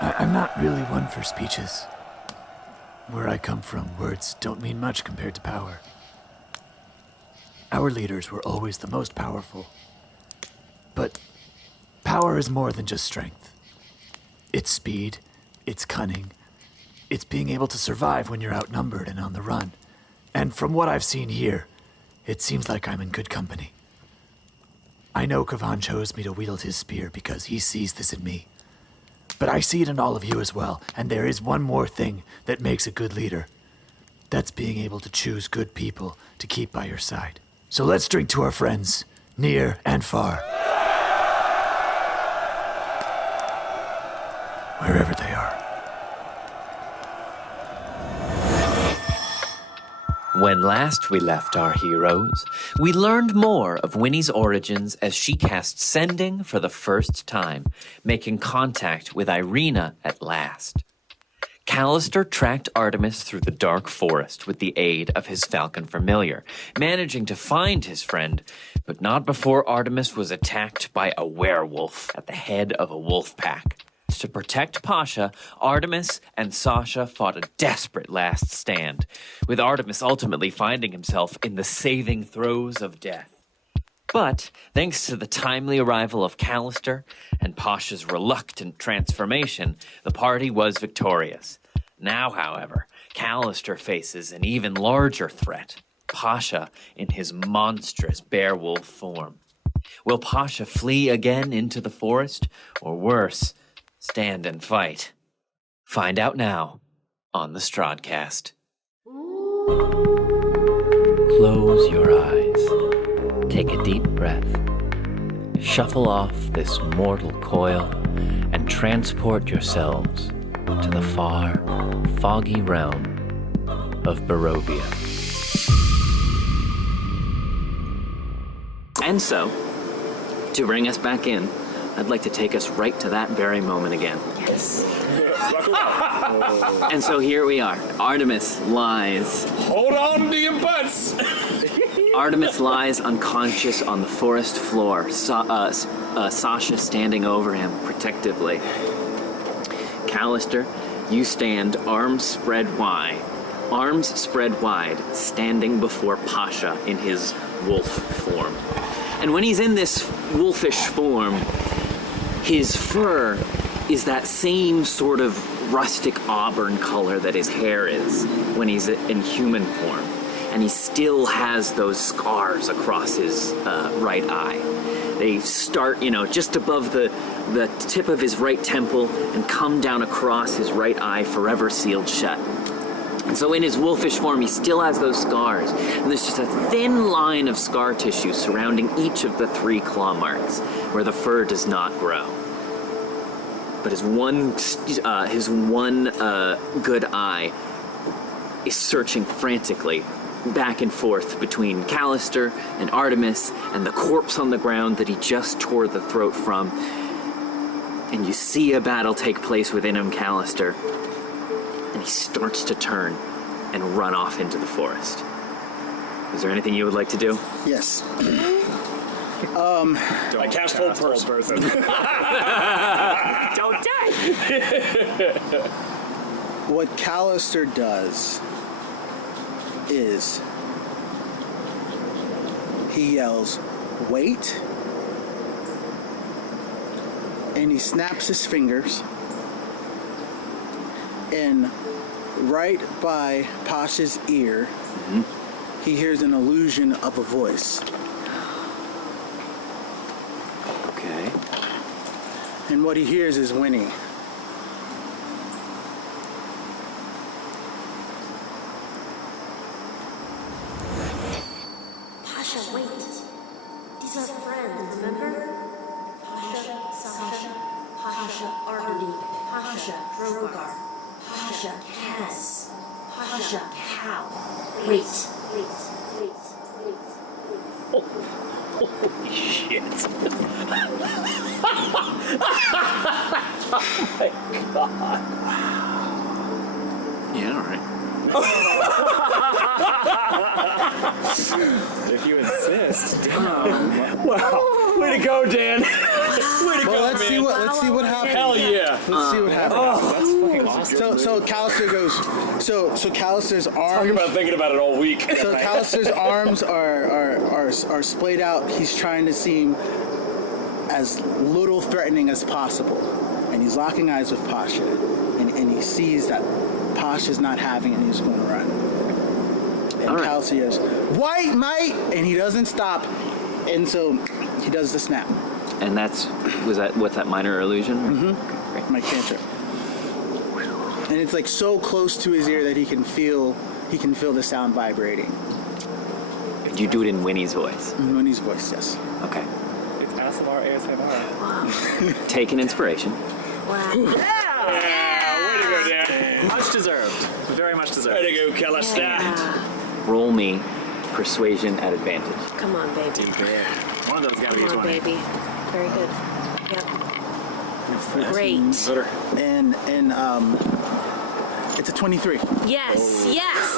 I'm not really one for speeches. Where I come from, words don't mean much compared to power. Our leaders were always the most powerful. But power is more than just strength. It's speed, it's cunning, it's being able to survive when you're outnumbered and on the run. And from what I've seen here, it seems like I'm in good company. I know Kavan chose me to wield his spear because he sees this in me. But I see it in all of you as well, and there is one more thing that makes a good leader. That's being able to choose good people to keep by your side. So let's drink to our friends, near and far. Wherever they are. When last we left our heroes, we learned more of Winnie's origins as she cast Sending for the first time, making contact with Irina at last. Callister tracked Artemis through the dark forest with the aid of his falcon familiar, managing to find his friend, but not before Artemis was attacked by a werewolf at the head of a wolf pack. To protect Pasha, Artemis and Sasha fought a desperate last stand, with Artemis ultimately finding himself in the saving throes of death. But, thanks to the timely arrival of Callister and Pasha's reluctant transformation, the party was victorious. Now, however, Callister faces an even larger threat, Pasha in his monstrous bear-wolf form. Will Pasha flee again into the forest, or worse, stand and fight? Find out now on the Strahdcast. Close your eyes. Take a deep breath. Shuffle off this mortal coil and transport yourselves to the far, foggy realm of Barovia. And so, to bring us back in, I'd like to take us right to that very moment again. Yes. And so here we are. Artemis lies. Hold on to your butts. Artemis lies unconscious on the forest floor. Sasha standing over him protectively. Callister, you stand arms spread wide, standing before Pasha in his wolf form. And when he's in this wolfish form, his fur is that same sort of rustic auburn color that his hair is when he's in human form. And he still has those scars across his right eye. They start, just above the tip of his right temple and come down across his right eye, forever sealed shut. And so in his wolfish form, he still has those scars. And there's just a thin line of scar tissue surrounding each of the 3 claw marks where the fur does not grow. But his one good eye is searching frantically back and forth between Callister and Artemis and the corpse on the ground that he just tore the throat from. And you see a battle take place within him, Callister, and he starts to turn and run off into the forest. Is there anything you would like to do? Yes. I cast hold person. Don't die! What Callister does is he yells, "Wait," and he snaps his fingers, and right by Pasha's ear, he hears an illusion of a voice. Okay. And what he hears is Winnie. Pasha, wait. These are friends, remember? Pasha, Sasha, Pasha, Artemis, Pasha, Drogar, Pasha, Cass, Pasha, Cal. Wait. Holy shit. Oh my god. Yeah, alright. If you insist. Wow. Way to go, Dan. Way to go, Let's man. see what happens. Hell yeah. Let's see what happens. That's fucking awesome. So Callister goes. So Callister's Talking arms. about thinking about it all week. So Callister's arms are splayed out. He's trying to seem as little threatening as possible, and he's locking eyes with Pasha, and he sees that Pasha's not having it, and he's going to run. And All right. Callister yells, "White mate!" and he doesn't stop, and so he does the snap. And what's that minor illusion? Mm-hmm. My cantrip. And it's like so close to his ear that he can feel the sound vibrating. You do it in Winnie's voice. In Winnie's voice, yes. Okay. It's Aasimar ASMR. Take an inspiration. Wow. Way to go, Dan. Much deserved. Very much deserved. Way to go, Callister. Yeah. Roll me persuasion at advantage. Come on, baby. One of those got to be Come on, 20. baby. Very good. Yep. Great. And it's a 23. Yes, yes.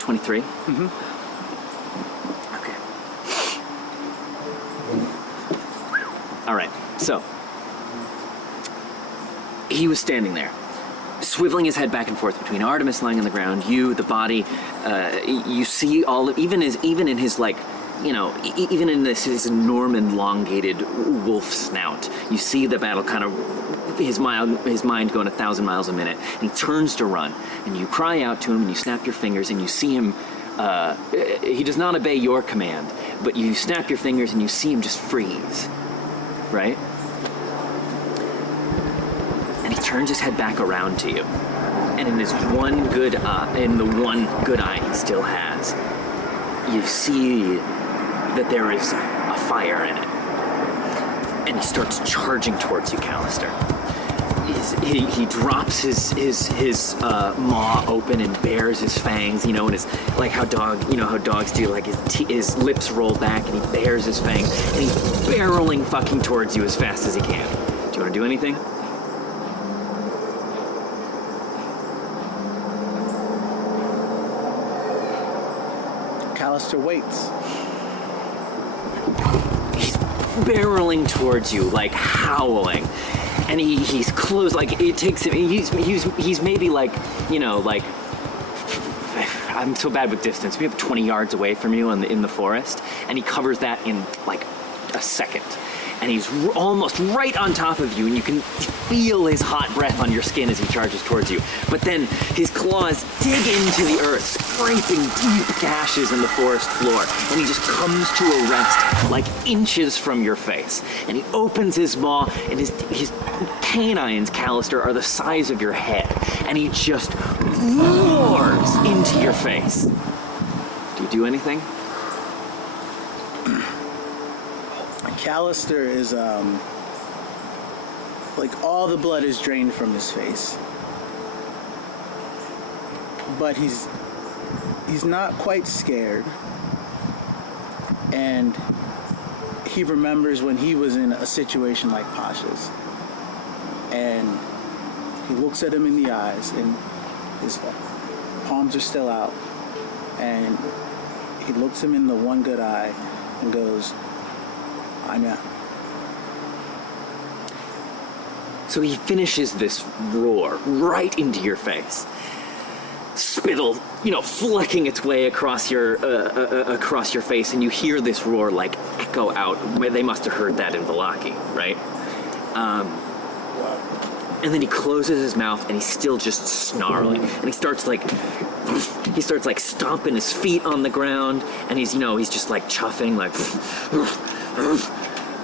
23? Mm-hmm. Okay. All right, so he was standing there, swiveling his head back and forth between Artemis lying on the ground, you, the body. You see even in his like, you know, even in his enormous elongated wolf snout, you see the battle kind of his mind going 1,000 miles a minute, and he turns to run, and you cry out to him, and you snap your fingers, and you see him. He does not obey your command, but you snap your fingers, and you see him just freeze, right? And he turns his head back around to you, and in his one good eye, in the one good eye he still has, you see that there is a fire in it, and he starts charging towards you, Callister. He drops his maw open and bares his fangs, you know, and it's like how dogs do, like his lips roll back and he bares his fangs, and he's barreling fucking towards you as fast as he can. Do you want to do anything? Callister waits. He's barreling towards you, like howling. And he's close, like it takes him, he's maybe like, you know, like, I'm so bad with distance, we have 20 yards away from you in the forest, and he covers that in like a second. And he's almost right on top of you, and you can feel his hot breath on your skin as he charges towards you. But then his claws dig into the earth, scraping deep gashes in the forest floor, and he just comes to a rest like inches from your face. And he opens his maw, and his canines, Callister, are the size of your head, and he just roars into your face. Do you do anything? Callister is like all the blood is drained from his face, but he's not quite scared, and he remembers when he was in a situation like Pasha's, and he looks at him in the eyes, and his palms are still out, and he looks him in the one good eye and goes, "I know." So he finishes this roar right into your face. Spittle, you know, flicking its way across your face, and you hear this roar like echo out. They must have heard that in Vallaki, right? And then he closes his mouth, and he's still just snarling, and he starts like stomping his feet on the ground, and he's just like chuffing, like,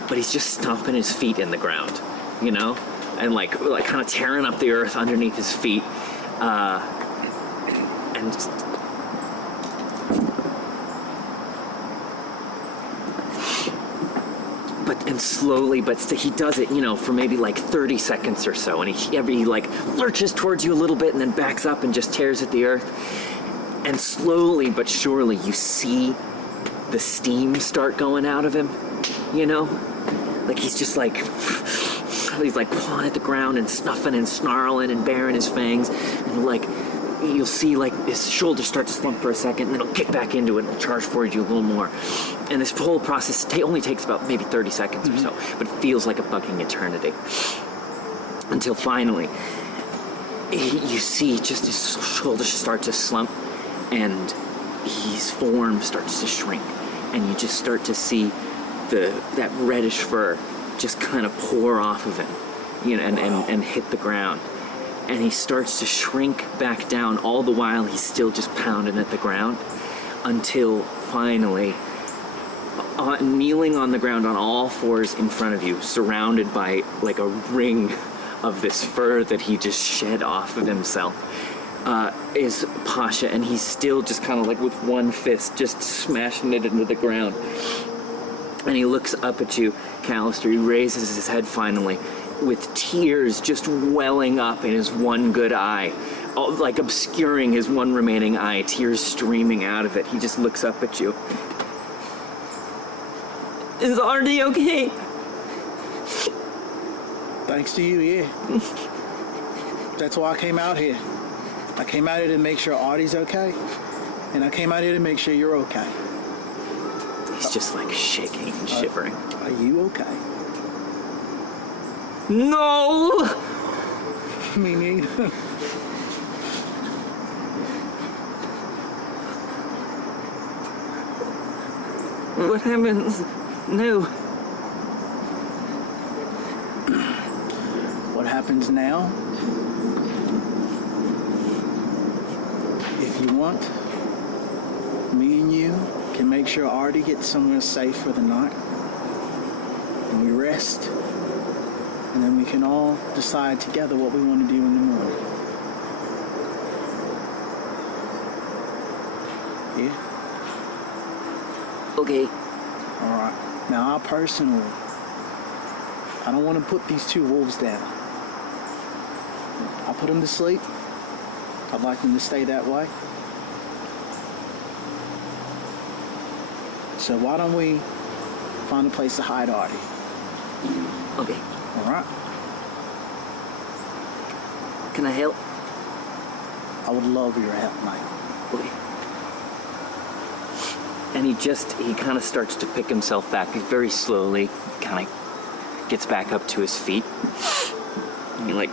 but he's just stomping his feet in the ground, you know, and like kind of tearing up the earth underneath his feet, and just, and slowly, but he does it, you know, for maybe like 30 seconds or so, and he like lurches towards you a little bit and then backs up and just tears at the earth. And slowly but surely you see the steam start going out of him, you know? Like he's just like, he's like pawing at the ground and snuffing and snarling and baring his fangs, and like you'll see like his shoulders start to slump for a second, and then he'll kick back into it and charge forward you a little more. And this whole process only takes about maybe 30 seconds or so, but it feels like a fucking eternity. Until finally, you see just his shoulders start to slump, and his form starts to shrink, and you just start to see that reddish fur just kind of pour off of him, you know, and hit the ground. And he starts to shrink back down, all the while he's still just pounding at the ground, until finally, kneeling on the ground on all fours in front of you, surrounded by like a ring of this fur that he just shed off of himself, is Pasha, and he's still just kind of like with one fist just smashing it into the ground. And he looks up at you, Callister. He raises his head finally, with tears just welling up in his one good eye, like obscuring his one remaining eye, tears streaming out of it. He just looks up at you. Is Artie okay? Thanks to you, yeah. That's why I came out here. I came out here to make sure Artie's okay, and I came out here to make sure you're okay. He's just like shaking and shivering. Are you okay? No! Me neither. What happens? No. What happens now? If you want, me and you can make sure Artie gets somewhere safe for the night. And we rest. And then we can all decide together what we want to do in the morning. Yeah? Okay. All right. Now, I don't want to put these two wolves down. I'll put them to sleep. I'd like them to stay that way. So why don't we find a place to hide Artie? Okay. All right. Can I help? I would love your help, mate. Okay. And he kind of starts to pick himself back very slowly, kind of gets back up to his feet. And he like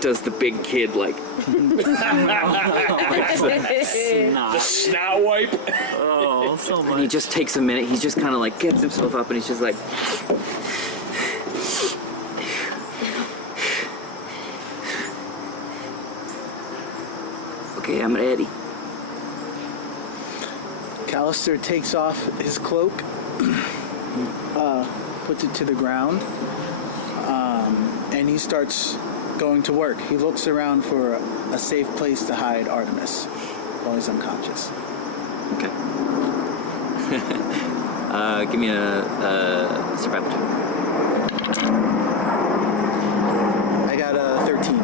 does the big kid like The snout wipe. Oh, so and he just takes a minute, he just kind of like gets himself up and he's just like okay, I'm ready. Callister takes off his cloak, puts it to the ground, and he starts going to work. He looks around for a safe place to hide Artemis while he's unconscious. Okay. Give me a survival check. I got a 13.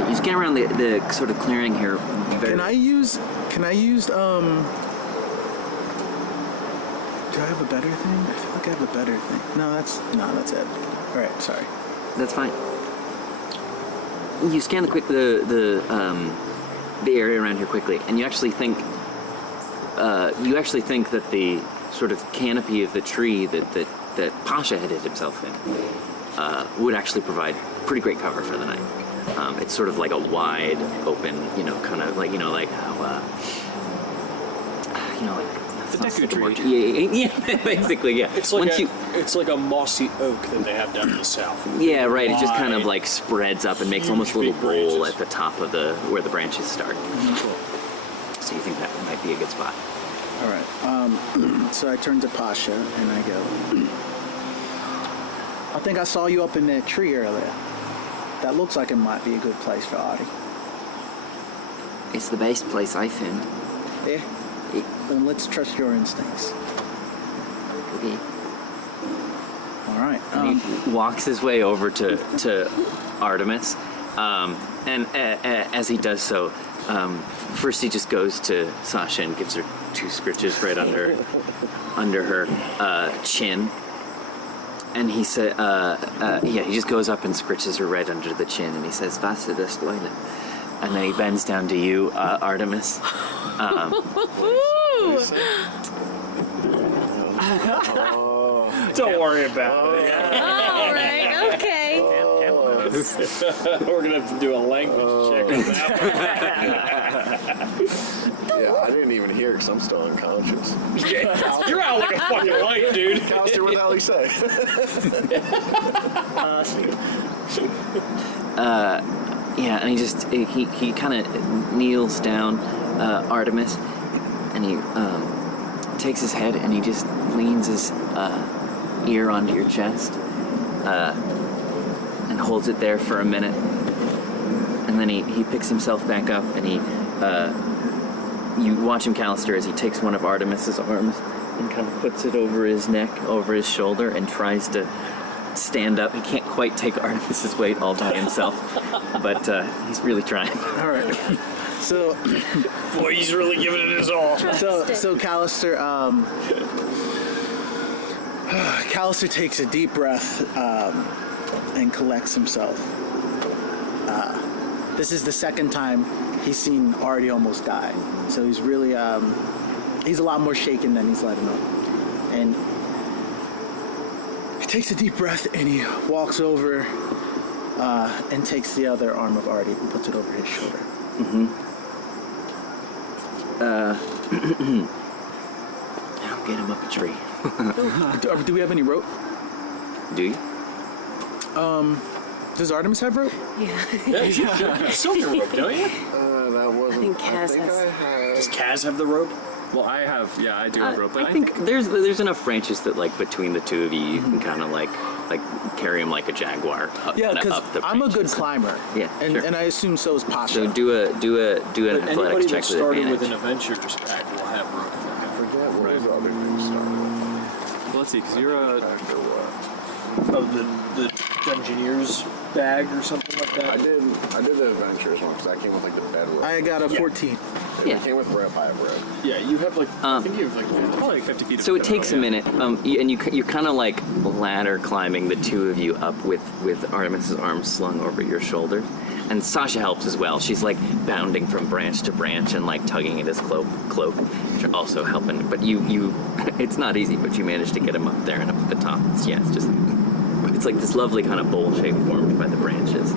You just get around the sort of clearing here. Can I use do I have a better thing? I feel like I have a better thing. No, that's it. All right, sorry. That's fine. You scan the area around here quickly, and you actually think that the sort of canopy of the tree that Pasha had hid himself in would actually provide pretty great cover for the night. It's sort of like a wide open, kind of like like how like The Deku tree. Yeah, basically, yeah. It's like a mossy oak that they have down in the south. Yeah, right. It just kind of Wide. like spreads up and makes Huge almost a little big bowl branches. at the top of where the branches start. Cool. So you think that might be a good spot? All right. So I turn to Pasha and I go, I think I saw you up in that tree earlier. That looks like it might be a good place for Artie. It's the best place I found. Yeah? Then let's trust your instincts. Okay. All right. And he walks his way over to Artemis, and as he does so, first he just goes to Sasha and gives her 2 scritches right under her chin. And he said, he just goes up and scritches her right under the chin, and he says, "Vasa das Leile." and then he bends down to you, Artemis. Don't worry about it. All right, okay. We're gonna have to do a language check on that. Yeah, I didn't even hear because I'm still unconscious. You're out like a fucking light, dude. Callister, what the hell he say? Yeah, and he kind of kneels down, Artemis, and he takes his head and he just leans his ear onto your chest and holds it there for a minute, and then he picks himself back up and you watch him, Callister, as he takes one of Artemis's arms and kind of puts it over his neck, over his shoulder, and tries to stand up. He can't quite take Artemis's weight all by himself, but he's really trying. All right. So, Boy, he's really giving it his all. so Callister, Callister takes a deep breath and collects himself. This is the second time he's seen Artie almost die, so he's really he's a lot more shaken than he's letting up. And he takes a deep breath and he walks over and takes the other arm of Artie and puts it over his shoulder. I'll get him up a tree. Do we have any rope? Do you? Does Artemis have rope? Yeah, you should. Silver rope, don't you? That wasn't. think Kaz has- I had. Does Kaz have the rope? Well, I do have rope, but I think there's enough branches that like between the two of you, you can kind of like carry him like a jaguar. Yeah, because up the I'm a good branches. climber. Yeah, and, sure. and I assume so is Pasha. So do an But anybody athletics that check with started with advantage. an adventurer's pack will have rope. I forget what his other thing started. Well, let's see, because you're a. After what? Of the Dungeoneer's bag or something like that. I did the adventures one because I came with like the bedrock. I got a 14. Yeah. I came with rope. I have rope. Yeah, you have like I think you have like Probably like 50 feet. So it takes a minute, and you're kind of like ladder climbing, the two of you up with Artemis's arms slung over your shoulder, and Sasha helps as well. She's like bounding from branch to branch and like tugging at his cloak, which are also helping. But you, it's not easy, but you manage to get him up there and up at the top. It's like this lovely kind of bowl shape formed by the branches.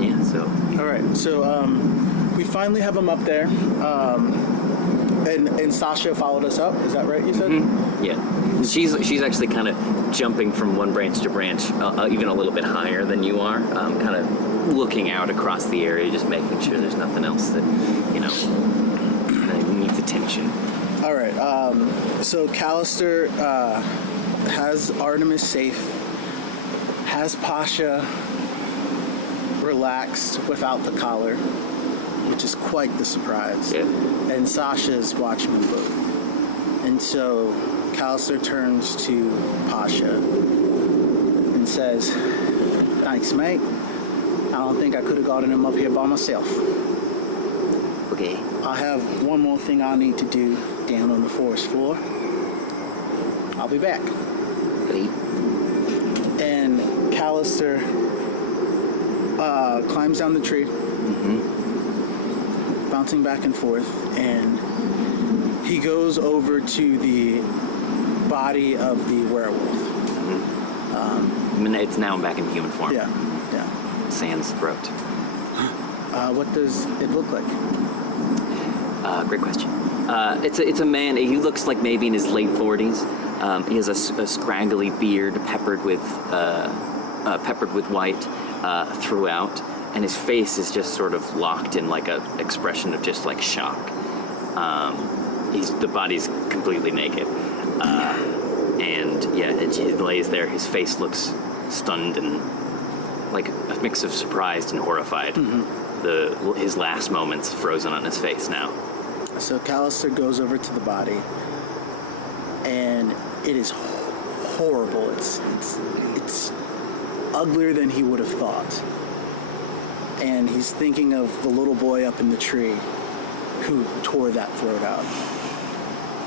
Yeah, so. All right, so we finally have him up there, and Sasha followed us up. Is that right? You said? Yeah, she's actually kind of jumping from one branch to branch, even a little bit higher than you are, kind of looking out across the area, just making sure there's nothing else that needs attention. All right. So Callister has Artemis safe, has Pasha relaxed without the collar, which is quite the surprise. Yeah. And Sasha's watching them both. And so Callister turns to Pasha and says, "Thanks, mate. I don't think I could have gotten him up here by myself. Okay. I have one more thing I need to do down on the forest floor. I'll be back." Great. And Callister climbs down the tree, bouncing back and forth, and he goes over to the body of the werewolf. It's now back in human form. Yeah. Sans throat. What does it look like? Great question. It's a man. He looks like maybe in his late 40s. He has a scraggly beard peppered with white throughout, and his face is just sort of locked in like a expression of just like shock. The body's completely naked, and yeah, it lays there. His face looks stunned and like a mix of surprised and horrified. His last moments frozen on his face now. So Callister goes over to the body, and it is horrible. It's uglier than he would have thought. And he's thinking of the little boy up in the tree who tore that throat out.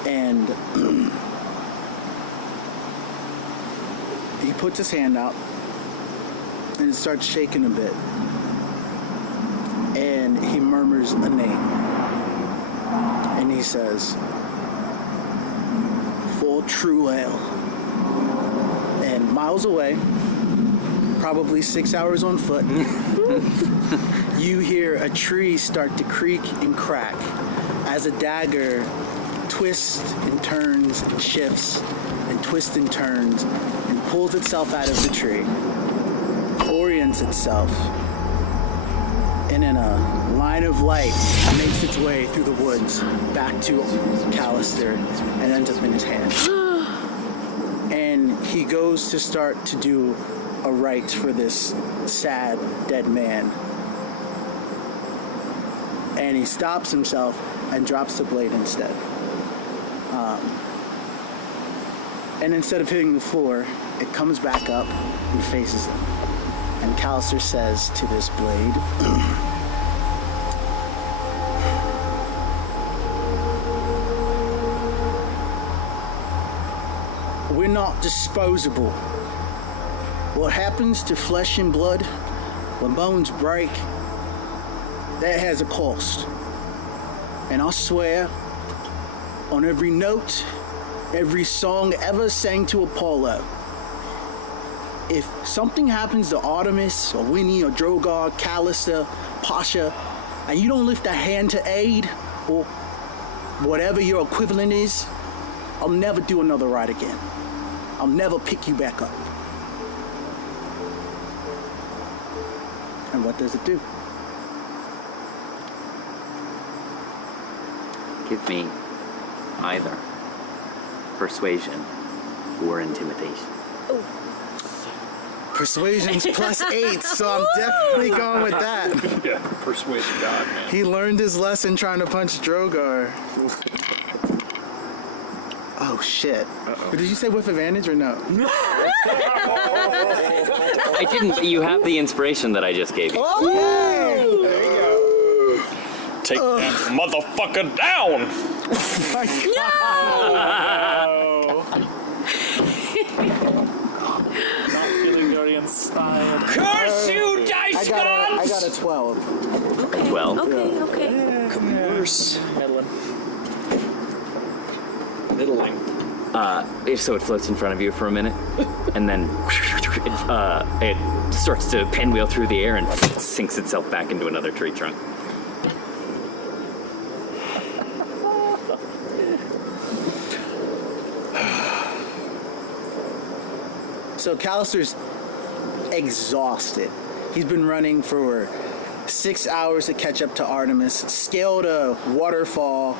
And he puts his hand out and it starts shaking a bit. and he murmurs a name. And he says, "For true ale." And miles away, probably 6 hours on foot, you hear a tree start to creak and crack as a dagger twists and turns and shifts and twists and turns and pulls itself out of the tree, orients itself, and in a line of light makes its way through the woods back to Callister and ends up in his hand. And he goes to start to do a rite for this sad dead man. And he stops himself and drops the blade instead. And instead of hitting the floor, it comes back up and faces him. And Callister says to this blade, "We're not disposable. What happens to flesh and blood when bones break, that has a cost. And I swear, on every note, every song ever sang to Apollo, if something happens to Artemis or Winnie or Drogar, Callister, Pasha, and you don't lift a hand to aid, or whatever your equivalent is, I'll never do another ride again. I'll never pick you back up." And what does it do? Give me either persuasion or intimidation. Persuasion's +8, so I'm definitely going with that. Yeah, persuade God, man. He learned his lesson trying to punch Drogar. Oh shit. Did you say with advantage or no? I didn't, but you have the inspiration that I just gave you. Take that motherfucker down! Not feeling very inspired. Curse you, dice gods! I got a 12. Okay. 12? Okay. Worse. Middling. So it floats in front of you for a minute, and then it starts to pinwheel through the air and sinks itself back into another tree trunk. So Callister's exhausted. He's been running for 6 hours to catch up to Artemis, scaled a waterfall,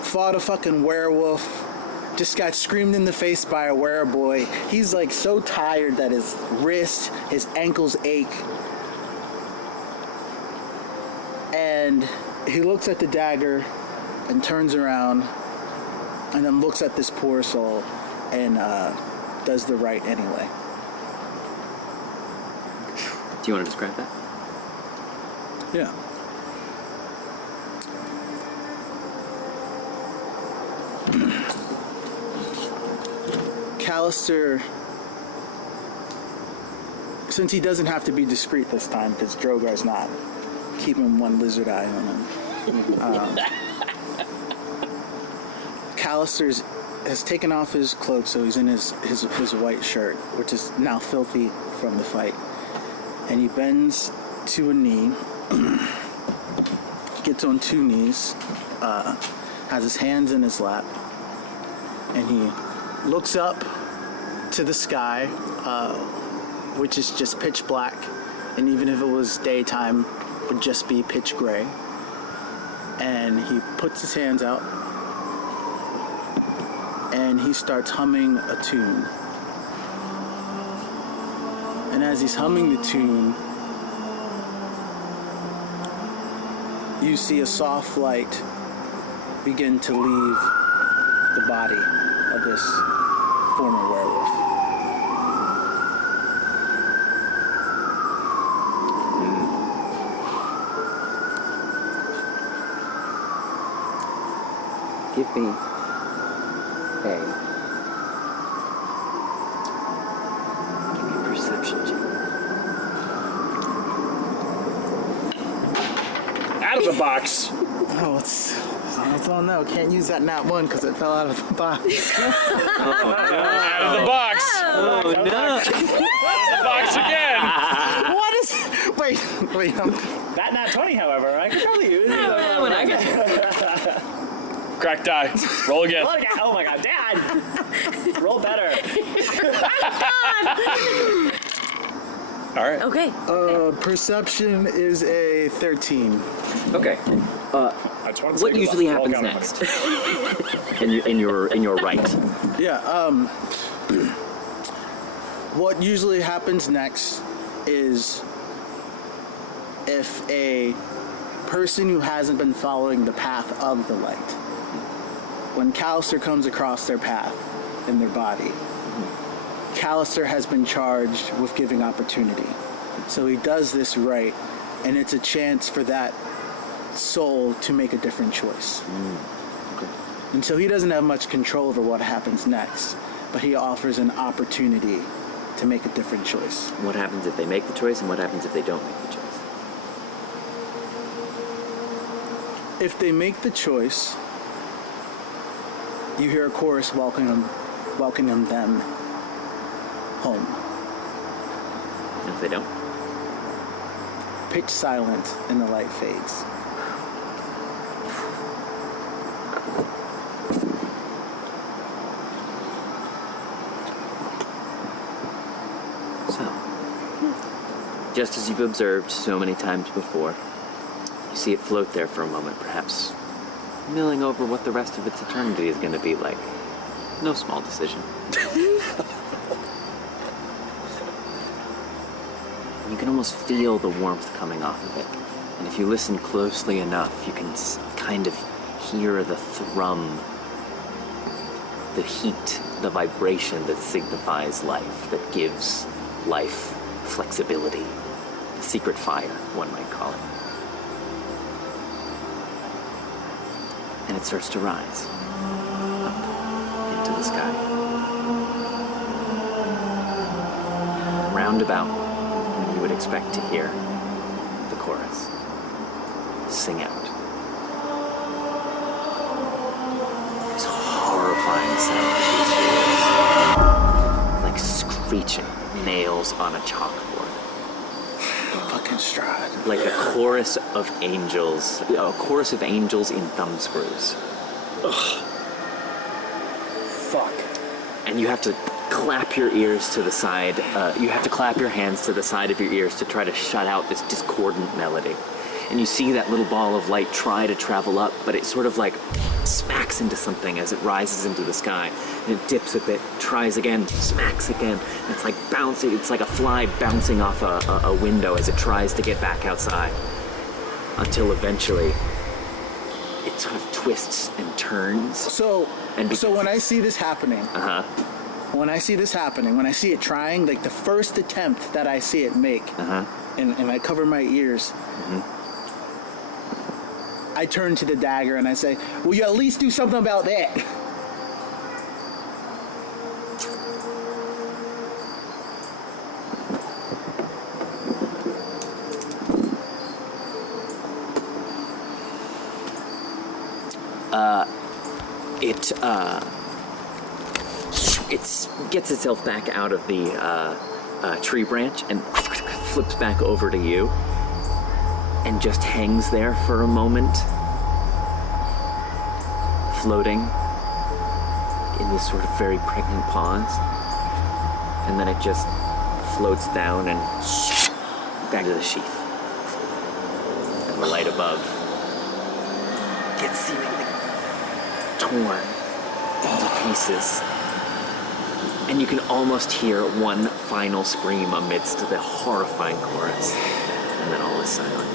fought a fucking werewolf, just got screamed in the face by a wereboy. He's like so tired that his wrist, his ankles ache. And he looks at the dagger and turns around and then looks at this poor soul and does the right anyway. Do you want to describe that? Yeah. Callister, since he doesn't have to be discreet this time because Drogar's not keeping one lizard eye on him, Callister has taken off his cloak, so he's in his white shirt, which is now filthy from the fight, and he bends to a knee, gets on 2 knees, has his hands in his lap, and he looks up to the sky, which is just pitch black, and even if it was daytime, would just be pitch gray. And he puts his hands out, and he starts humming a tune. And as he's humming the tune, you see a soft light begin to leave the body of this former werewolf. Give me a perception check. of the box. Oh, it's oh no, can't use that nat 1 because it fell out of the box. Out of the box. Oh no! Out of the box again. What is? Wait. That nat 20, however, I can probably use it. When I get you. Crack die. Roll again. Oh my god, Dad! Roll better. All right. Okay. Perception is a 13. Okay. I just want to What say usually good luck. happens Roll next? And you're right. Yeah. What usually happens next is if a person who hasn't been following the path of the light, when Callister comes across their path in their body, Callister has been charged with giving opportunity. So he does this right, and it's a chance for that soul to make a different choice. And so he doesn't have much control over what happens next, but he offers an opportunity to make a different choice. What happens if they make the choice, and what happens if they don't make the choice? If they make the choice, you hear a chorus welcoming them home. And if they don't? Pitch silent and the light fades. So, just as you've observed so many times before, you see it float there for a moment, perhaps milling over what the rest of its eternity is going to be like. No small decision. You can almost feel the warmth coming off of it. And if you listen closely enough, you can kind of hear the thrum, the heat, the vibration that signifies life, that gives life flexibility. Secret fire, one might call it. And it starts to rise up into the sky. Roundabout, you would expect to hear the chorus sing out. This horrifying sound, like screeching nails on a chalkboard. Fucking Strahd. Like a chorus of angels in thumb screws. Fuck. And you have to clap your ears to the side. You have to clap your hands to the side of your ears to try to shut out this discordant melody. And you see that little ball of light try to travel up, but it sort of like smacks into something as it rises into the sky. And it dips a bit, tries again, smacks again. And it's like bouncing, it's like a fly bouncing off a window as it tries to get back outside. Until eventually, it sort of twists and turns. So when I see this happening, when I see it trying, like the first attempt that I see it make, and I cover my ears, I turn to the dagger and I say, will you at least do something about that? It gets itself back out of the tree branch and flips back over to you and just hangs there for a moment, floating in this sort of very pregnant pause. And then it just floats down and back to the sheath. And the light above gets seemingly torn into pieces. And you can almost hear one final scream amidst the horrifying chorus. And then all is silent.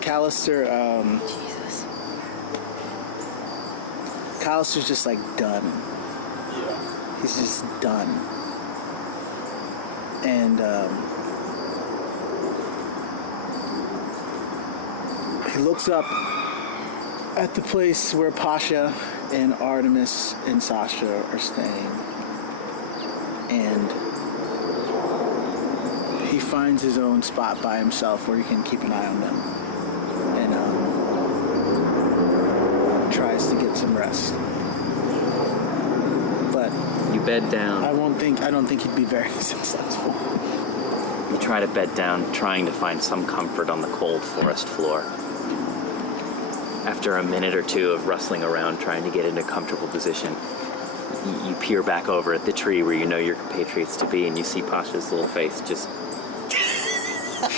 Callister, Jesus. Callister's just like done. Yeah. He's just done. And he looks up at the place where Pasha and Artemis and Sasha are staying. And he finds his own spot by himself where he can keep an eye on them. And tries to get some rest. But You bed down. I don't think he'd be very successful. You try to bed down, trying to find some comfort on the cold forest floor. After a minute or two of rustling around, trying to get into a comfortable position, you peer back over at the tree where you know your compatriots to be, and you see Pasha's little face just...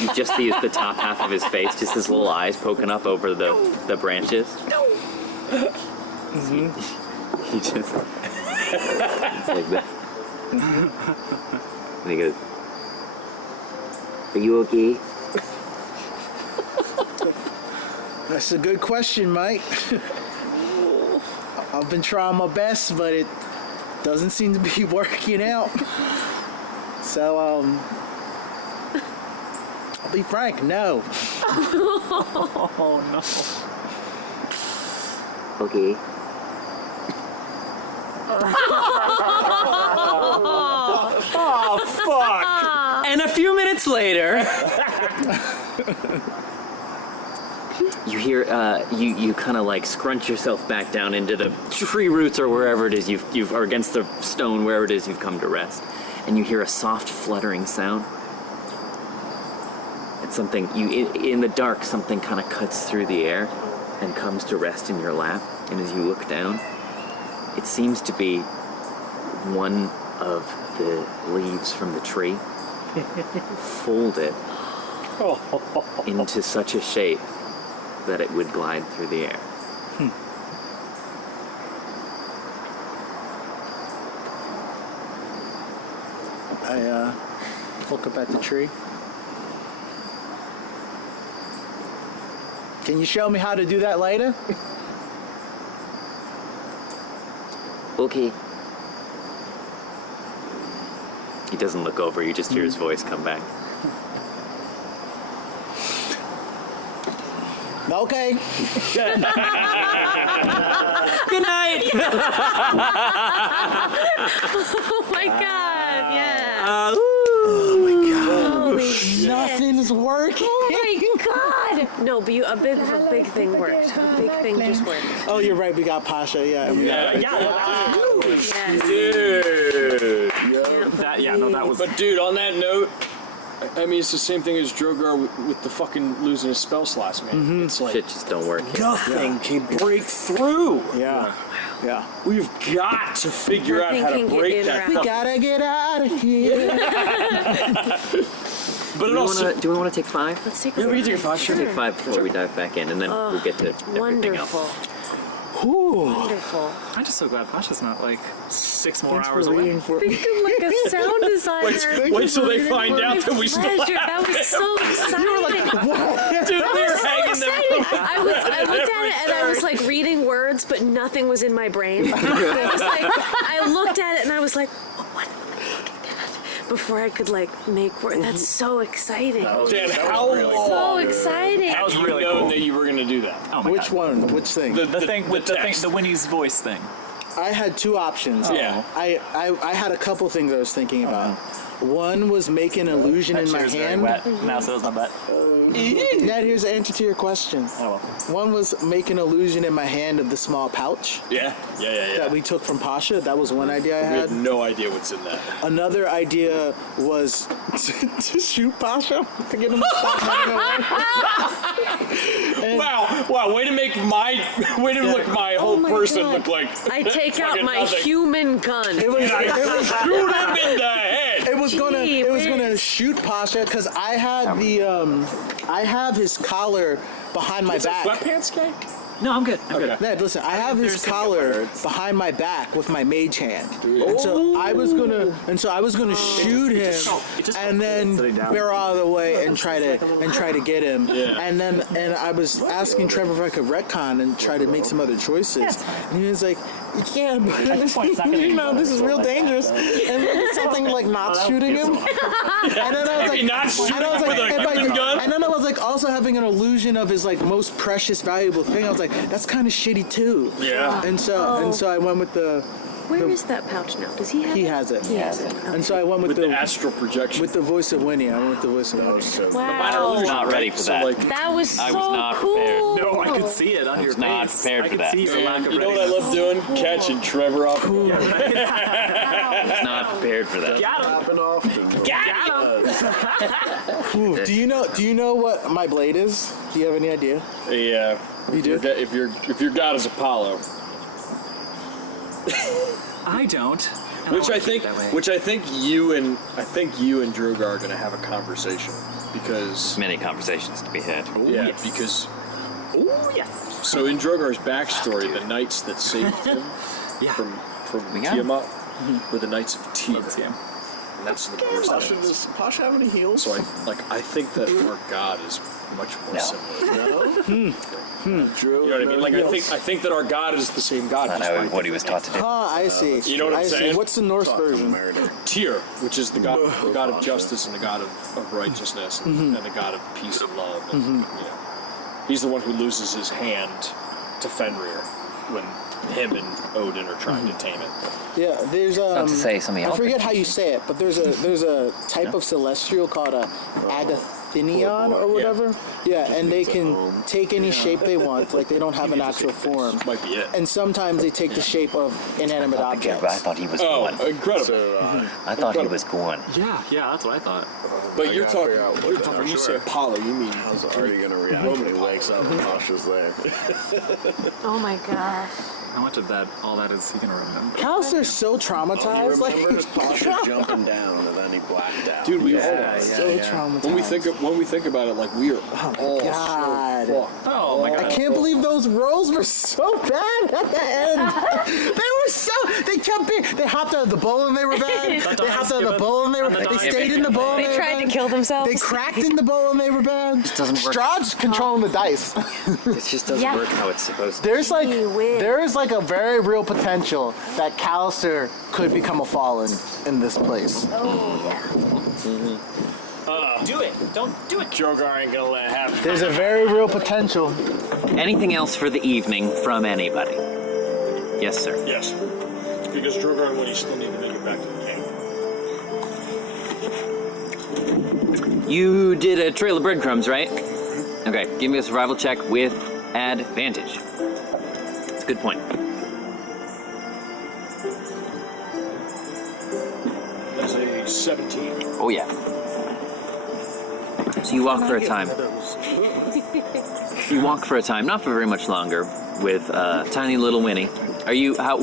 You just see the top half of his face, just his little eyes poking up over the branches. He just... It's like that. And he goes, "Are you okay?" That's a good question, Mike. I've been trying my best, but it doesn't seem to be working out. So, I'll be frank, no. Oh no. Okay. Oh, fuck! And a few minutes later, you hear, you kind of like scrunch yourself back down into the tree roots or wherever it is you've or against the stone, wherever it is you've come to rest, and you hear a soft fluttering sound. It's something in the dark. Something kind of cuts through the air and comes to rest in your lap. And as you look down, it seems to be one of the leaves from the tree folded into such a shape that it would glide through the air. I look up at the tree. Can you show me how to do that later? Okay. He doesn't look over, you just hear his voice come back. Okay. Good night! Oh my god, yeah. Oh my god. Holy shit. Nothing's working. Oh my god. No, but a big thing worked. A big thing just worked. Oh, you're right. We got Pasha. Yeah. We got Yes. Dude! That was. But dude, on that note, I mean, it's the same thing as Drogar with the fucking losing his spell slots, man. It's like Shit just don't work. nothing can break through. Yeah. Yeah. We've got to figure out how to Nothing can break get that. in We gotta get out of here. But it also, Do we want to take 5? Let's take yeah, we can take a 5. Sure. Take 5 before we dive back in, and then we'll get to everything Wonderful. else. Wonderful. I'm just so glad Pasha's not like 6 more Thanks hours for away. reading for. Thinking like a sound designer. wait till they find out that we still Pleasure. have That was so exciting. Dude, we were hanging there. I looked at it and I was like reading words, but nothing was in my brain. It was like I looked at it and I was like, what? Before I could like make words. That's so exciting. Dan, how long So exciting. have was you really known cool. that you were going to do that? Oh my Which God. one? Which thing? The thing, the text. Winnie's voice thing. I had 2 options. Yeah. I had a couple things I was thinking about. One was make an illusion in my Chair's very hand. wet. Now so is my butt. Dad, here's the answer to your question. Oh One was make an illusion in my hand of the small pouch Yeah. that we took from Pasha. That was one idea I We had. had no idea what's in that. Another idea was to shoot Pasha to get him to stop running away. Wow, way to make my look my whole my person God. look like I take out fucking my nothing. human gun. It was Shoot him in the head. It was gonna Gee shoot Pasha because I had I have his collar behind my back. Sweatpants guy? No, I'm good. I'm good. Ned, listen, I have his There's some collar words. behind my back with my mage hand. And so I was gonna shoot him just and then sitting down. bear out of the way and try to get him. Yeah. And I was asking Trevor if I could retcon and try to make some other choices. And he was like, yeah, but this point, it's not gonna be this is real dangerous. And something like not shooting him. And then I was like, Maybe not shooting and I was with like, a human gun? and then I was like, also having an illusion of his like most precious, valuable thing. I was like, that's kind of shitty too. Yeah. And so I went with the. Where is that pouch now? Does he have He it? has it. He has it. Okay. And so I went with, With the astral projection. with the voice of Winnie. I went with the voice of Winnie. I was Wow. not ready for So, that. like, That was so I was not prepared. cool. No, I could see it on your was not face. prepared I for could that. see your lack of you know what I readiness. love doing? Catching Trevor off. I was not prepared for that. Got him. Popping off. Ooh, do you know what my blade is? Do you have any idea? Yeah. You do? If your god is Apollo, I don't. And which I want to keep think, it that way. which I think you and Drogar are gonna have a conversation because Many conversations to be had. yeah, yes. because Oh yes. so in Drogar's backstory, the knights that saved him Yeah. from got him. Tiamat were the knights of Tyr, Let's see him. and that's the first Pasha, one. does Pasha have any heals? So I think that our god is much more similar. Drew, You know what I mean? Like I think that our god is the same god. I just know like what he was taught to do. I see. You know what I'm I saying? See. What's the Norse version? Murder. Tyr, which is the god of justice and the god of righteousness and the god of peace and love. And, you know, he's the one who loses his hand to Fenrir when him and Odin are trying to tame it. Yeah, there's Not to say something I else. forget how you say it, but there's a type of celestial called a Agathinion or whatever. Yeah, and they can take any shape they want. Like they don't have an actual form. Might be it. And sometimes they take the shape of inanimate I objects. thought he was Oh, going. incredible! So, I thought he was going. Yeah, that's what I thought. But you're gotta figure out talking. what When you say sure. Apollo, you mean how's Artie gonna react when he wakes up and Pasha's there? Oh my gosh. How much of that, all that is he gonna remember? Callister's so He traumatized. remembers Pasha jumping down and then he blacked out. dude, we all are. so traumatized. When we think about it, like we are all God. so fucked. Oh my I god. can't believe those rolls were so bad at the end. They kept being, they hopped out of the bowl and they were bad. They hopped out of the bowl and they stayed in the bowl and They were tried to bad. kill themselves. They cracked in the bowl and they were bad. doesn't work. Strahd's controlling the dice. It just doesn't Yeah. work how it's supposed to. There's like He wins. there is like a very real potential that Callister could become a fallen in this place. Oh yeah. Do it. Don't do it. Drogar ain't gonna let it happen. There's a very real potential. Anything else for the evening from anybody? Yes, sir. Yes, because Drogar and Winnie still need to make it back to the camp. You did a trail of breadcrumbs, right? Okay, give me a survival check with advantage. That's a good point. That's a 17. Oh, yeah. So you walk for a time. You walk for a time, not for very much longer, with tiny little Winnie. Are you how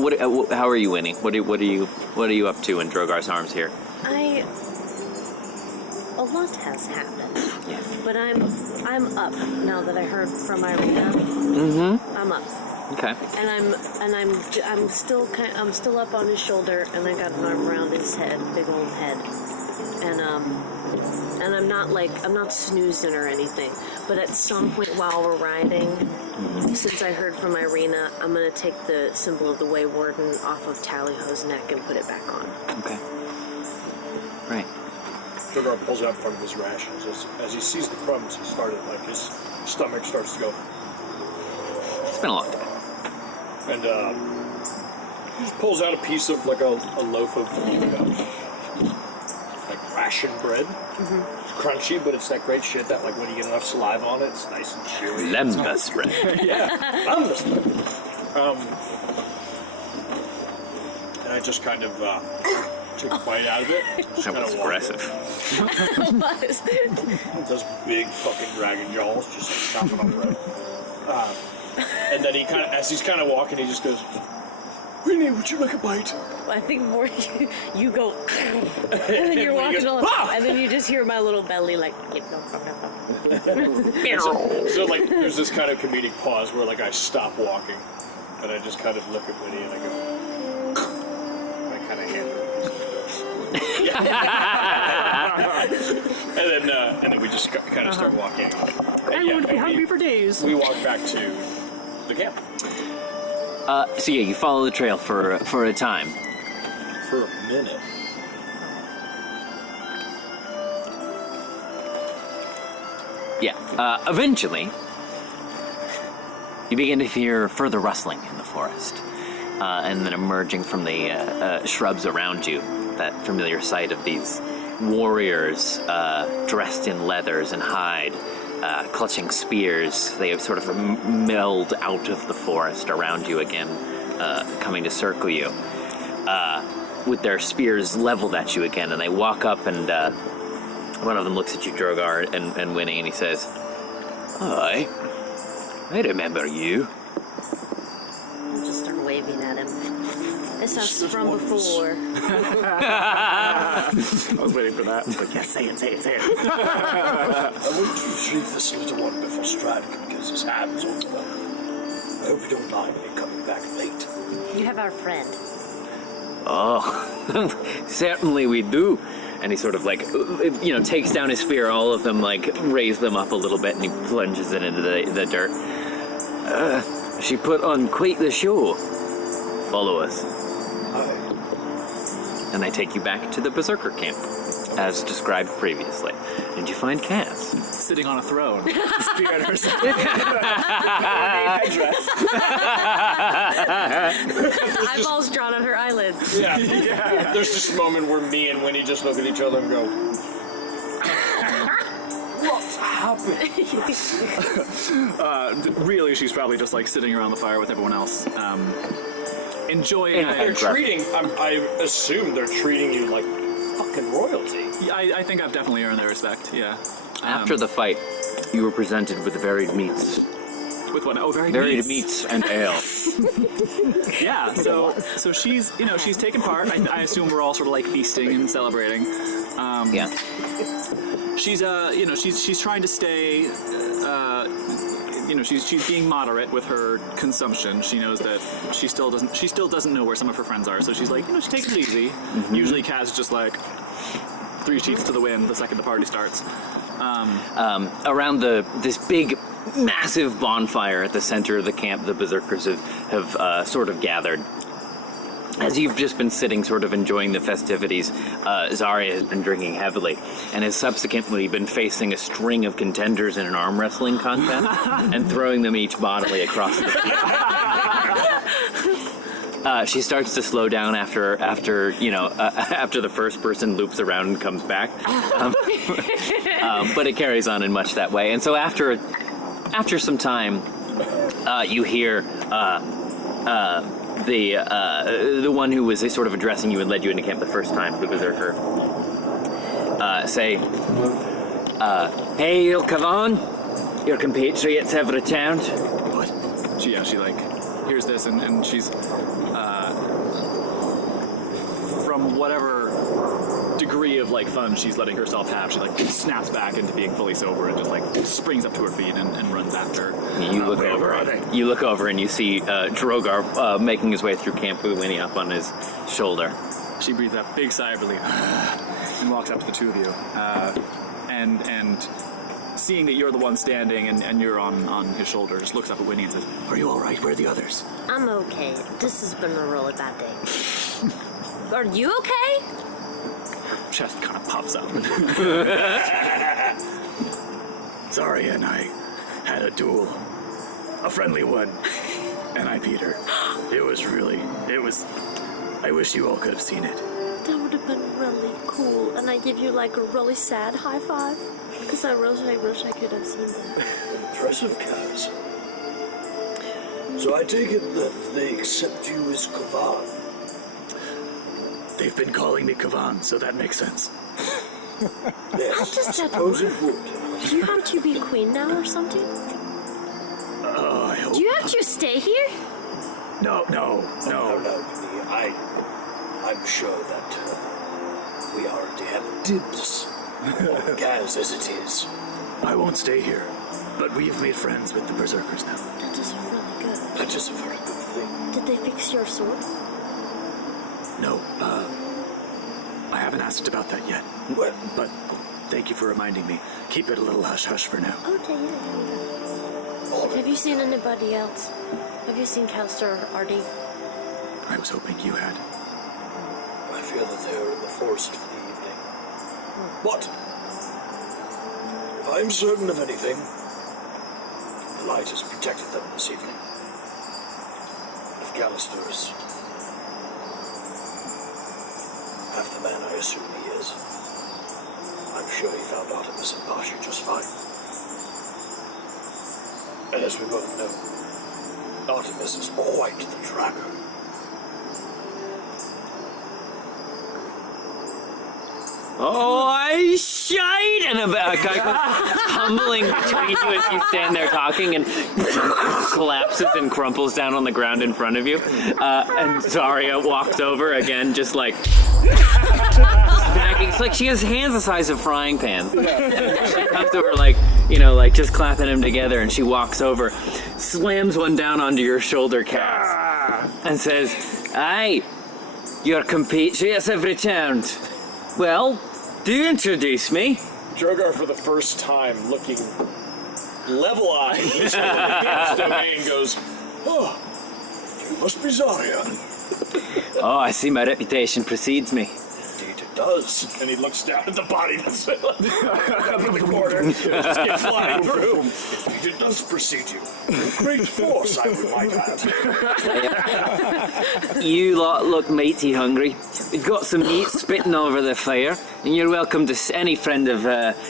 are you, Winnie? What are you up to in Drogar's arms here? A lot has happened. Yeah. But I'm up now that I heard from Irina. Mm-hmm. I'm up. Okay. And I'm still up on his shoulder, and I got an arm around his head, big old head, and I'm not snoozing or anything. But at some point while we're riding, since I heard from Irina, I'm gonna take the symbol of the Way Warden off of Tallyho's neck and put it back on. Okay. Right. Drogar pulls out part of his rations. As he sees the crumbs, his stomach starts to go. It's been a long day. And he just pulls out a piece of like a loaf of like ration bread. It's crunchy, but it's that great shit that like when you get enough saliva on it, it's nice and chewy. Lembas spread. Lembas bread. And I just kind of take a bite out of it. Just That kind was of walk aggressive. it. Those big fucking dragon jaws, just like, chopping up bread. And then he as he's kind of walking, he just goes, "Winnie, would you like a bite?" I think more you go, and then you're When he walking goes, along, "Ah!" and then you just hear my little belly like, So like, there's this kind of comedic pause where like I stop walking, and I just kind of look at Winnie and I go, and I kind of hand her. and then we just kind of start walking. I would be hungry for days. We walk back to the camp So yeah, you follow the trail for a time. for a minute. Yeah. Eventually, you begin to hear further rustling in the forest, and then emerging from the shrubs around you, that familiar sight of these warriors dressed in leathers and hide, clutching spears. They have sort of meld out of the forest around you again, coming to circle you, with their spears leveled at you again. And they walk up, and one of them looks at you, Drogar, and Winnie, and he says, "Hi, I remember you." I'll just start waving at him. It's us from before. I was waiting for that. Like, yes, say it. I want to retrieve this little one before Strahd can get his hands on them. I hope you don't mind me coming back late. You have our friend. Oh, certainly we do. And he sort of takes down his spear. All of them raise them up a little bit, and he plunges it into the dirt. She put on quite the show. Follow us. And they take you back to the Berserker camp, as described previously. And you find Cass Sitting on a throne. Spear at her side. Eyeballs drawn on her eyelids. Yeah. There's this moment where me and Winnie just look at each other and go, "What's happened?" Really, she's probably just sitting around the fire with everyone else, enjoying. I assume they're treating you like fucking royalty. I think I've definitely earned their respect. Yeah. After the fight, you were presented with varied meats. With what? Oh, Varied meats and ale. Yeah. So she's she's taken part. I assume we're all sort of feasting and celebrating. Yeah. She's she's trying to stay. She's being moderate with her consumption. She knows that she still doesn't know where some of her friends are. So she's she takes it easy. Mm-hmm. Usually Kaz just 3 sheets to the wind the second the party starts. Around this big, massive bonfire at the center of the camp, the Berserkers have sort of gathered. As you've just been sitting, sort of enjoying the festivities, Zarya has been drinking heavily and has subsequently been facing a string of contenders in an arm wrestling contest and throwing them each bodily across the field. She starts to slow down after the first person loops around and comes back, but it carries on in much that way. And so after some time, you hear. The one who was sort of addressing you and led you into camp the first time, the Berserker, say, "Hey, Kavan, your compatriots have returned." What? She hears this and she's from whatever degree of fun she's letting herself have, she snaps back into being fully sober and just springs up to her feet and runs after. You look over and you see Drogar making his way through camp with Winnie up on his shoulder. She breathes a big sigh of relief and walks up to the two of you, and seeing that you're the one standing and you're on his shoulder, just looks up at Winnie and says, "Are you all right? Where are the others?" I'm okay. This has been a really bad day. Are you okay? Chest kind of pops up. Zarya and I had a duel. A friendly one. And I beat her. I wish you all could have seen it. That would have been really cool. And I give you a really sad high five. Because I wish I could have seen that. Impressive, Kaz. So I take it that they accept you as Kavan. They've been calling me Kavan, so that makes sense. Yes, How does I that suppose work? it would. Do you have to be queen now or something? I hope. Do you have to stay here? No. I'm sure that we already have dibs on Gaz as it is. I won't stay here, but we have made friends with the Berserkers now. That is really good. That is a very good thing. Did they fix your sword? No, I haven't asked about that yet. Well, but thank you for reminding me. Keep it a little hush-hush for now. Okay, yeah. Have you seen anybody else? Have you seen Callister or Artie? I was hoping you had. I fear that they're in the forest for the evening. But if I I'm certain of anything. The light has protected them this evening. If Callister is half the man I assume he is, I'm sure he found Artemis and Pasha just fine. And as we both know, Artemis is quite the tracker. Oh, I shite! And a guy tumbling between you as you stand there talking and collapses and crumples down on the ground in front of you. And Zarya walks over again, just like smacking. It's like she has hands the size of frying pans. She comes over like, just clapping them together, and she walks over, slams one down onto your shoulder, Cass, and says, "Aye, your compatriots have returned. Well, do introduce me." Drogar, for the first time, looking level-eyed in his domain, goes, "Oh, you must be Zarya." Oh, I see my reputation precedes me. Indeed it does. and he looks down at the body that's up in the corner. Just get flying through. It does precede you. Great force, I would might add. You lot look mighty hungry. We've got some meat spitting over the fire, and you're welcome to. Any friend of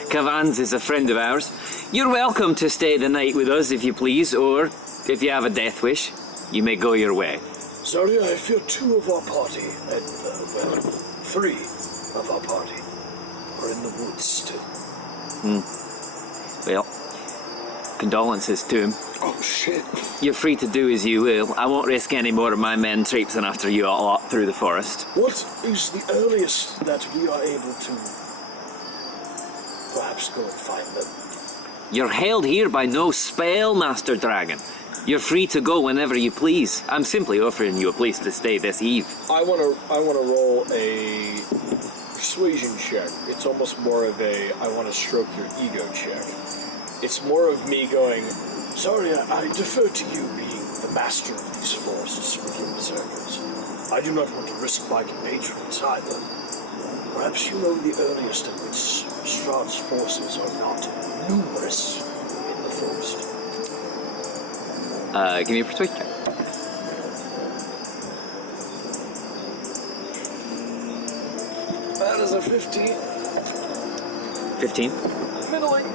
Kavan's is a friend of ours. You're welcome to stay the night with us if you please, or if you have a death wish, you may go your way. Sorry, I fear two of our party, and, three of our party are in the woods still. Well, condolences to him. Oh, shit. You're free to do as you will. I won't risk any more of my men traipsing after you all up through the forest. What is the earliest that we are able to perhaps go and find them? You're held here by no spell, Master Dragon. You're free to go whenever you please. I'm simply offering you a place to stay this eve. I wanna roll a persuasion check. It's almost more of a I wanna stroke your ego check. It's more of me going, Sorry, I defer to you being the master of these forests with your berserkers. I do not want to risk my compatriots either. Perhaps you know the earliest at which Strahd's forces are not numerous in the forest. Give me a persuasion check. That is a 15. 15? Middling.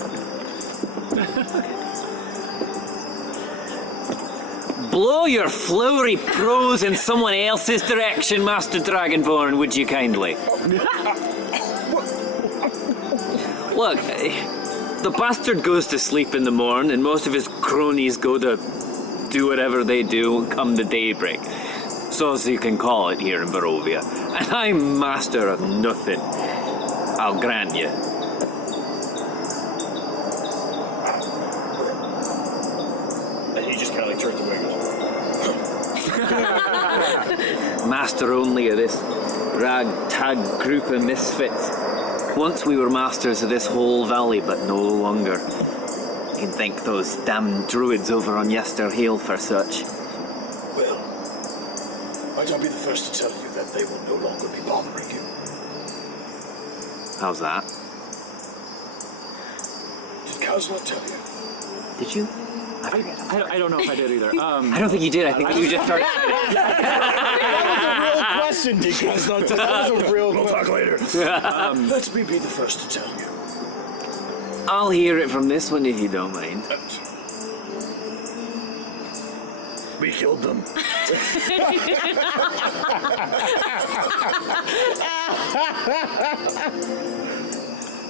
Blow your flowery prose in someone else's direction, Master Dragonborn, would you kindly? Look, the bastard goes to sleep in the morn, and most of his cronies go to do whatever they do come the daybreak. So as you can call it here in Barovia. And I'm master of nothing, I'll grant you. and he just kind of like turns away and goes, Master only of this ragtag group of misfits. Once we were masters of this whole valley, but no longer. You can thank those damn druids over on Yester Hill for such. Well, might I be the first to tell you that they will no longer be bothering you? How's that? Did Kasle tell you? Did you? I don't know if I did either. I don't think you did. I think you just started. That was a real question, did Kasle tell you? That was a real We'll talk later. Let me be the first to tell you. I'll hear it from this one if you don't mind. We killed them.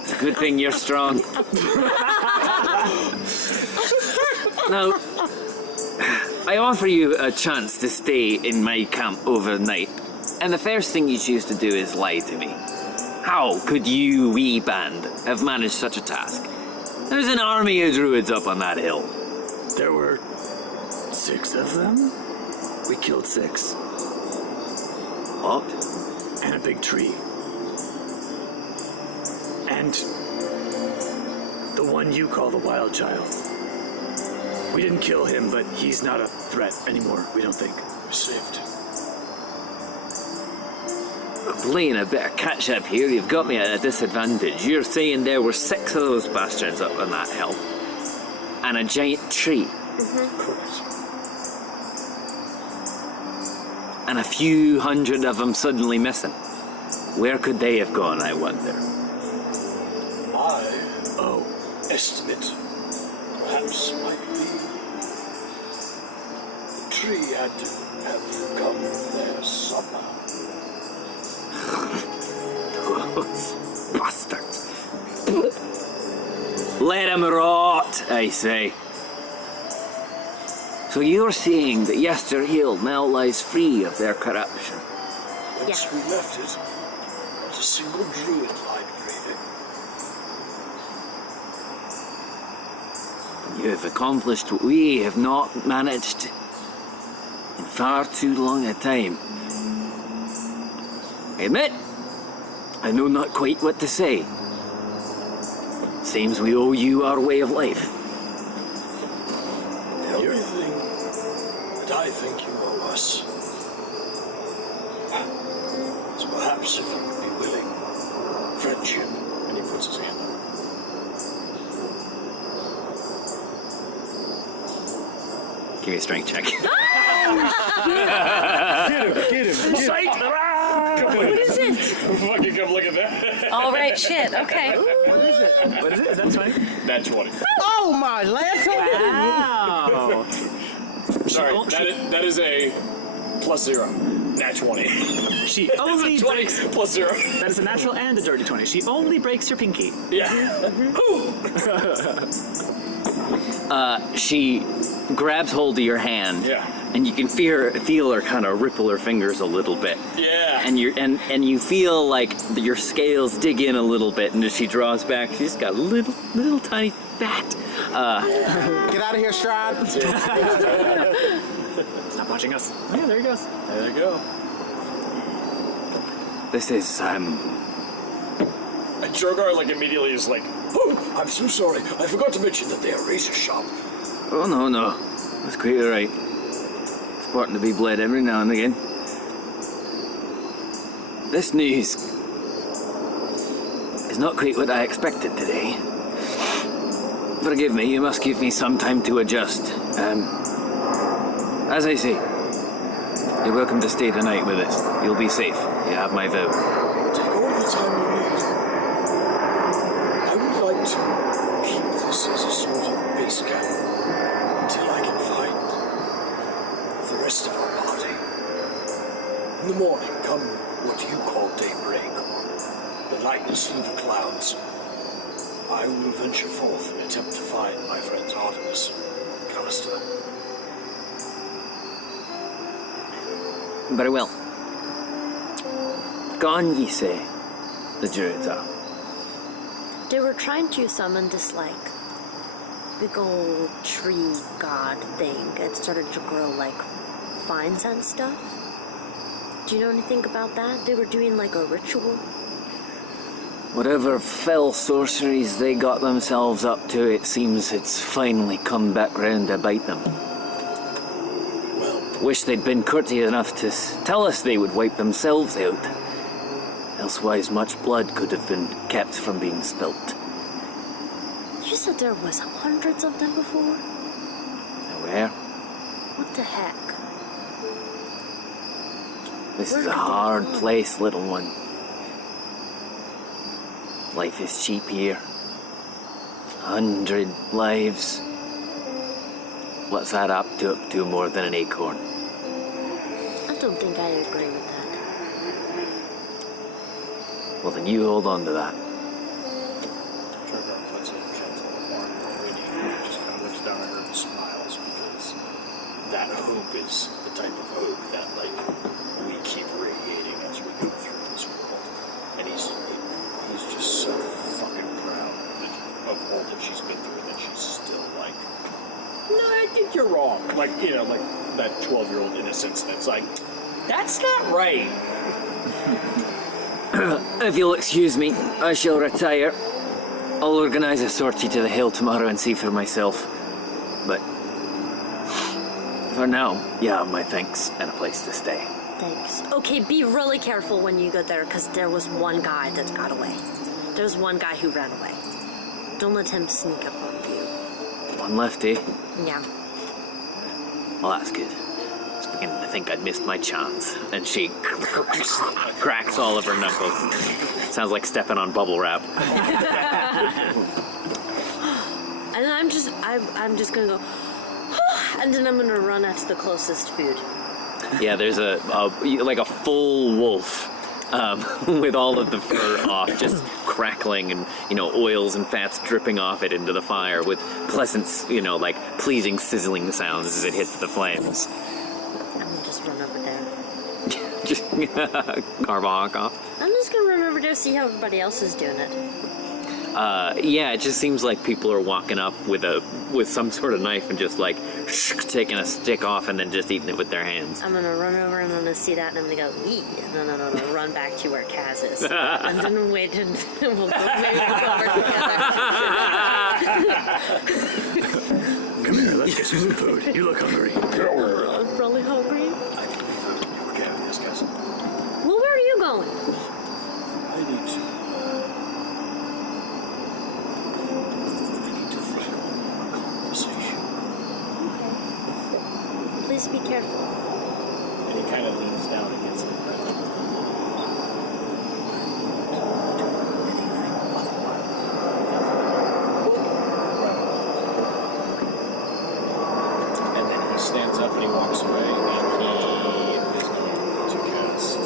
It's a good thing you're strong. Now, I offer you a chance to stay in my camp overnight, and the first thing you choose to do is lie to me. How could you, wee band, have managed such a task? There's an army of druids up on that hill. There were 6 of them? We killed 6. What? And a big tree. And the one you call the wild child. We didn't kill him, but he's not a threat anymore, we don't think. We saved him. playing a bit of catch up here. You've got me at a disadvantage. You're saying there were 6 of those bastards up on that hill, and a giant tree, Correct. and a few hundred of them suddenly missing. Where could they have gone, I wonder? My estimate perhaps might be the tree had to have come there somehow. Those bastards. Let them rot, I say. So you're saying that Yester Hill now lies free of their corruption? Once we left it, not a single druid lied breathing. You have accomplished what we have not managed in far too long a time. I admit, I know not quite what to say. Seems we owe you our way of life. The only thing that I think you owe us is perhaps if you would be willing, friendship. And he puts his hand up. Give me a strength check. Get him. Sight! What is it? Fucking come look at that. All right, shit. Okay. What is it? Is that 20? Nat 20. Oh my lantern! Wow. Sorry, that is a +0. Nat 20. She only 20 breaks. +0. That is a natural and a dirty 20. She only breaks your pinky. Yeah. She grabs hold of your hand. Yeah. And you can feel her kind of ripple her fingers a little bit. Yeah. And you feel like your scales dig in a little bit, and as she draws back, she's got little tiny fat. Get out of here, Strahd. Stop watching us. Yeah, there he goes. There you go. This is And Drogar immediately is like, Oh, I'm so sorry. I forgot to mention that they are razor sharp. oh no, that's quite all right. It's important to be bled every now and again. This news is not quite what I expected today. Forgive me, you must give me some time to adjust. As I say, you're welcome to stay the night with us. You'll be safe. You have my vow. Take all the time you need. I would like to keep this as a sort of base camp until I can find the rest of our party. In the morning, come what you call daybreak, the lightness through the clouds. I will venture forth and attempt to find my friends Artemis, Callister. Very well. Gone, ye say, the druids are. They were trying to summon this, big old tree god thing. It started to grow, vines and stuff. Do you know anything about that? They were doing, a ritual. Whatever fell sorceries they got themselves up to, it seems it's finally come back round to bite them. Wish they'd been courteous enough to tell us they would wipe themselves out. Elsewise, much blood could have been kept from being spilt. You said there was hundreds of them before? Where? What the heck? This is a hard place, little one. Life is cheap here. 100 lives. What's that up to more than an acorn? I don't think I agree with that. Well, then you hold on to that. Trevor puts a gentle arm on Winnie and just kind of looks down at her and smiles because that hope is the type of hope that, we keep radiating as we go through this world. And he's just so fucking proud of all that she's been through that she's still no, I think you're wrong. That 12-year-old innocence that's that's not right. If you'll excuse me, I shall retire. I'll organize a sortie to the hill tomorrow and see for myself. But for now, you have my thanks and a place to stay. Thanks. Okay, be really careful when you go there, because there was one guy that got away. There's one guy who ran away. Don't let him sneak up on you. One lefty. Yeah. Well, that's good. I was beginning to think I'd missed my chance. And she cracks all of her knuckles. Sounds like stepping on bubble wrap. And then I'm just gonna go, and then I'm gonna run at the closest food. Yeah, there's a full wolf with all of the fur off, just crackling and, oils and fats dripping off it into the fire with pleasant, pleasing sizzling sounds as it hits the flames. I'm gonna just run over there. Just carve a hawk off. I'm just gonna run over there, see how everybody else is doing it. Yeah, it just seems like people are walking up with some sort of knife and just taking a stick off and then just eating it with their hands. I'm gonna run over and I'm gonna see that and I'm gonna go, eee. No, run back to where Kaz is. And then wait and we'll go over together. Come here, let's get you some food. You look hungry. I'm really hungry. Okay, yes, guys. Well, where are you going? I need to freckle our conversation. Please be careful. And he kind of leans down against it. And then he stands up and he walks away, and he is going to cast.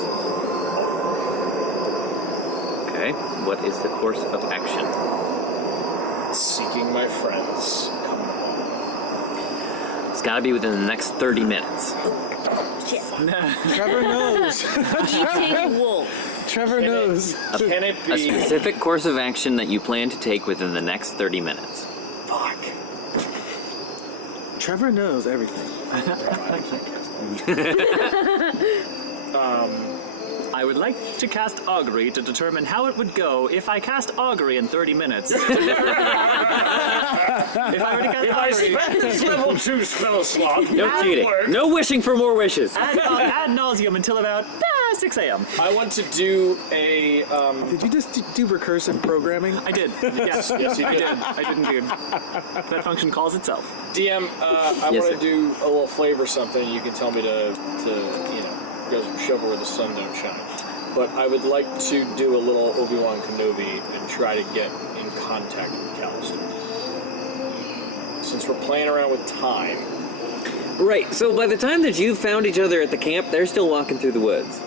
Okay, what is the course of action? Seeking my friends. Coming along. It's got to be within the next 30 minutes. Trevor knows. Eating wolf. Trevor knows. Can it A be? specific course of action that you plan to take within the next 30 minutes. Fuck. Trevor knows everything. I would like to cast Augury to determine how it would go if I cast Augury in 30 minutes. If I were to cast Augury... This level 2 spell slot. No cheating. No wishing for more wishes. ad nauseum until about 6 a.m. I want to do a. Did you just do recursive programming? I did. Yes, Yes, you I did. did. I did indeed. That function calls itself. DM, I Yes, want sir. to do a little flavor something. You can tell me to go shovel where the sun don't shine. But I would like to do a little Obi-Wan Kenobi and try to get in contact with Callister. Since we're playing around with time. Right, so by the time that you found each other at the camp, they're still walking through the woods.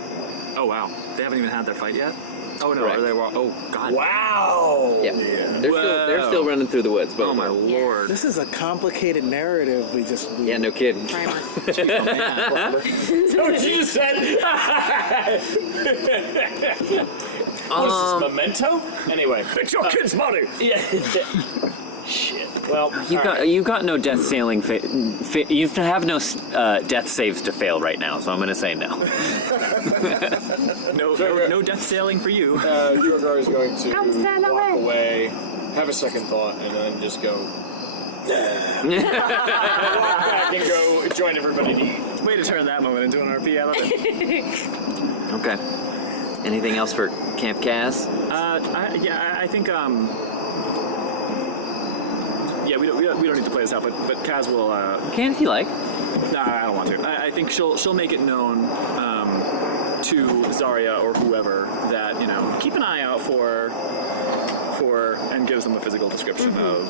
Oh, wow. They haven't even had their fight yet? Oh, no. Correct. Are they? Oh, God. Wow! Yeah. They're still running through the woods. Oh, my Lord. This is a complicated narrative we Yeah, no kidding. Very much. That's what you just said! What is this, Memento? Anyway. It's your kid's body! Yeah. Shit. Well, You got no death sailing. You have no death saves to fail right now, so I'm going to say no. No death sailing for you. Drogar is going to Come stand walk away, have a second thought, and then just go. Walk back and go join everybody to eat. Way to turn that moment into an RP. I love it. Okay. Anything else for Camp Kaz? I think yeah, we don't need to play this out, but Kaz will. You can if you like. Nah, I don't want to. I think she'll make it known to Zarya or whoever that keep an eye out for and gives them a physical description of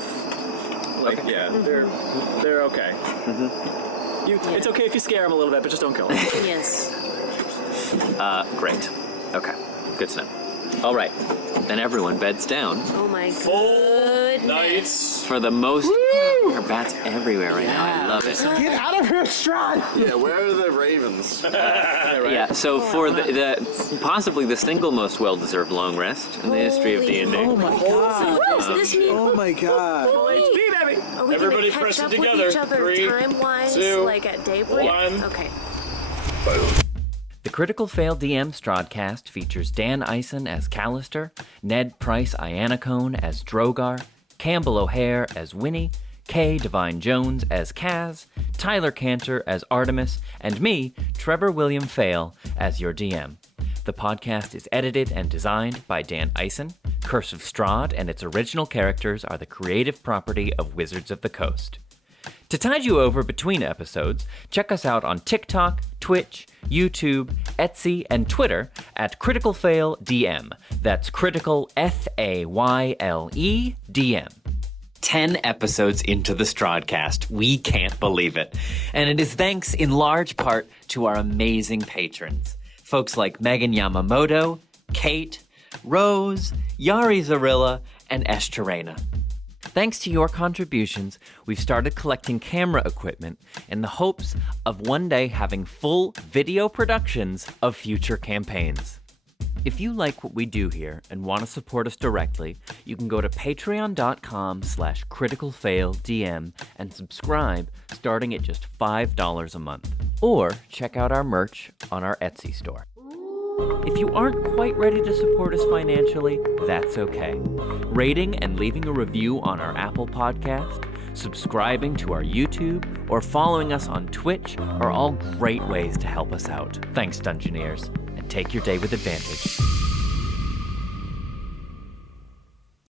they're okay. It's okay if you scare them a little bit, but just don't kill them. Yes. Great. Okay. Good to know. All right. Then everyone beds down. Oh my Full goodness. nights. For the most... There are bats everywhere right now. I love it. Get out of here, Strahd! Yeah, where are the ravens? Yeah, so for the possibly the single most well-deserved long rest in the history of D&D. Oh my god. What does this mean? Oh my god. HP, baby! Are we Everybody gonna press catch it up together. with each other 3, time-wise, 2, like at daybreak? 1. Okay. The Critical Fail DM Strahdcast features Dan Ison as Callister, Ned Pryce Iannacone as Drogar, Campbell O'Hare as Winnie, Kay Devine-Jones as Kaz, Tyler Kanter as Artemis, and me, Trevor William Fayle, as your DM. The podcast is edited and designed by Dan Ison. Curse of Strahd and its original characters are the creative property of Wizards of the Coast. To tide you over between episodes, check us out on TikTok, Twitch, YouTube, Etsy, and Twitter at Critical Fayle DM. That's Critical Fayle DM. 10 episodes into the Strahdcast. We can't believe it. And it is thanks in large part to our amazing patrons. Folks like Megan Yamamoto, Kate, Rose, Yari Zarilla, and Eshterena. Thanks to your contributions, we've started collecting camera equipment in the hopes of one day having full video productions of future campaigns. If you like what we do here and want to support us directly, you can go to patreon.com/criticalfailedm and subscribe starting at just $5 a month. Or check out our merch on our Etsy store. If you aren't quite ready to support us financially, that's okay. Rating and leaving a review on our Apple podcast, subscribing to our YouTube, or following us on Twitch are all great ways to help us out. Thanks, Dungeoneers, and take your day with advantage.